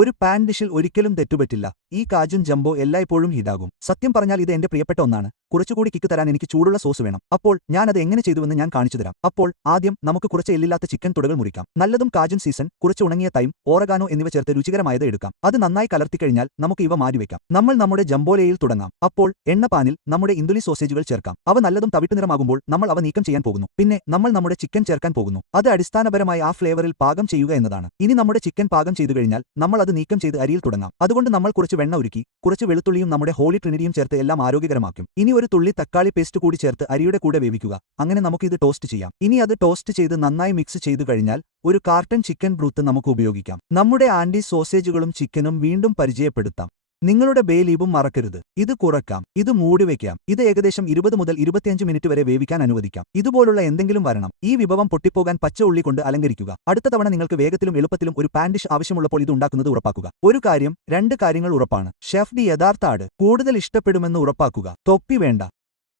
ഒരു പാൻ ഡിഷിൽ ഒരിക്കലും തെറ്റുപറ്റില്ല. ഈ കാജുൻ ജംബോ എല്ലായ്പ്പോഴും ഹിതാകും. സത്യം പറഞ്ഞാൽ ഇത് എന്റെ പ്രിയപ്പെട്ട ഒന്നാണ്. കുറച്ചുകൂടി കിക്ക് തരാൻ എനിക്ക് ചൂടുള്ള സോസ് വേണം. അപ്പോൾ ഞാൻ അത് എങ്ങനെ ചെയ്തുവെന്ന് ഞാൻ കാണിച്ചുതരാം. അപ്പോൾ ആദ്യം നമുക്ക് കുറച്ച് എല്ലില്ലാത്ത ചിക്കൻ തുടകൾ മുറിക്കാം. നല്ലതും കാജുൻ സീസൺ, കുറച്ച് ഉണങ്ങിയ തൈം, ഓറഗാനോ എന്നിവ ചേർത്ത് രുചികരമായത് എടുക്കാം. അത് നന്നായി കലർത്തിക്കഴിഞ്ഞാൽ നമുക്ക് ഇവ മാറ്റിവെക്കാം. നമ്മൾ നമ്മുടെ ജംബോലയിൽ തുടങ്ങാം. അപ്പോൾ എണ്ണ പാനിൽ നമ്മുടെ ഇന്ദുലി സോസേജുകൾ ചേർക്കാം. അവ നല്ലതും തവിട്ടുനിറമാകുമ്പോൾ നമ്മൾ അവ നീക്കം ചെയ്യാൻ പോകുന്നു. പിന്നെ നമ്മൾ നമ്മുടെ ചിക്കൻ ചേർക്കാൻ പോകുന്നു. അത് അടിസ്ഥാനപരമായി ആ ഫ്ലേവറിൽ പാകം ചെയ്യുക എന്നതാണ്. ഇനി നമ്മുടെ ചിക്കൻ പാകം ചെയ്തു കഴിഞ്ഞാൽ നമ്മൾ അത് നീക്കം ചെയ്ത് അരിയിൽ തുടങ്ങാം. അതുകൊണ്ട് നമ്മൾ കുറച്ച് വെണ്ണ ഉരുക്കി കുറച്ച് വെളുത്തുള്ളിയും നമ്മുടെ ഹോളി ട്രിനിറ്റിയും ചേർത്ത് എല്ലാം ആരോഗ്യകരമാക്കും. ഇനി ഒരു തുള്ളി തക്കാളി പേസ്റ്റ് കൂടി ചേർത്ത് അരിയുടെ കൂടെ വേവിക്കുക. അങ്ങനെ നമുക്ക് ഇത് ടോസ്റ്റ് ചെയ്യാം. ഇനി അത് ടോസ്റ്റ് ചെയ്ത് നന്നായി മിക്സ് ചെയ്തു കഴിഞ്ഞാൽ ഒരു കാർട്ടൺ ചിക്കൻ ബ്രൂത്ത് നമുക്ക് ഉപയോഗിക്കാം. നമ്മുടെ ആൻഡി സോസേജുകളും ചിക്കനും വീണ്ടും പരിചയപ്പെടുത്താം. നിങ്ങളുടെ ബേ ലീവും മറക്കരുത്. ഇത് കുറക്കാം. ഇത് മൂടിവെക്കാം. ഇത് ഏകദേശം 20 മുതൽ 25 മിനിറ്റ് വരെ വേവിക്കാൻ അനുവദിക്കാം. ഇതുപോലുള്ള എന്തെങ്കിലും വരണം. ഈ വിഭവം പൊട്ടിപ്പോകാൻ പച്ച ഉള്ളി കൊണ്ട് അലങ്കരിക്കുക. അടുത്ത തവണ നിങ്ങൾക്ക് വേഗത്തിലും എളുപ്പത്തിലും ഒരു പാൻ ഡിഷ് ആവശ്യമുള്ളപ്പോൾ ഇത് ഉണ്ടാക്കുന്നത് ഉറപ്പാക്കുക. ഒരു കാര്യം, 2 കാര്യങ്ങൾ ഉറപ്പാണ്. ഷെഫ് ഡി യഥാർത്ഥ ആട് കൂടുതൽ ഇഷ്ടപ്പെടുമെന്ന് ഉറപ്പാക്കുക. തൊപ്പി വേണ്ട.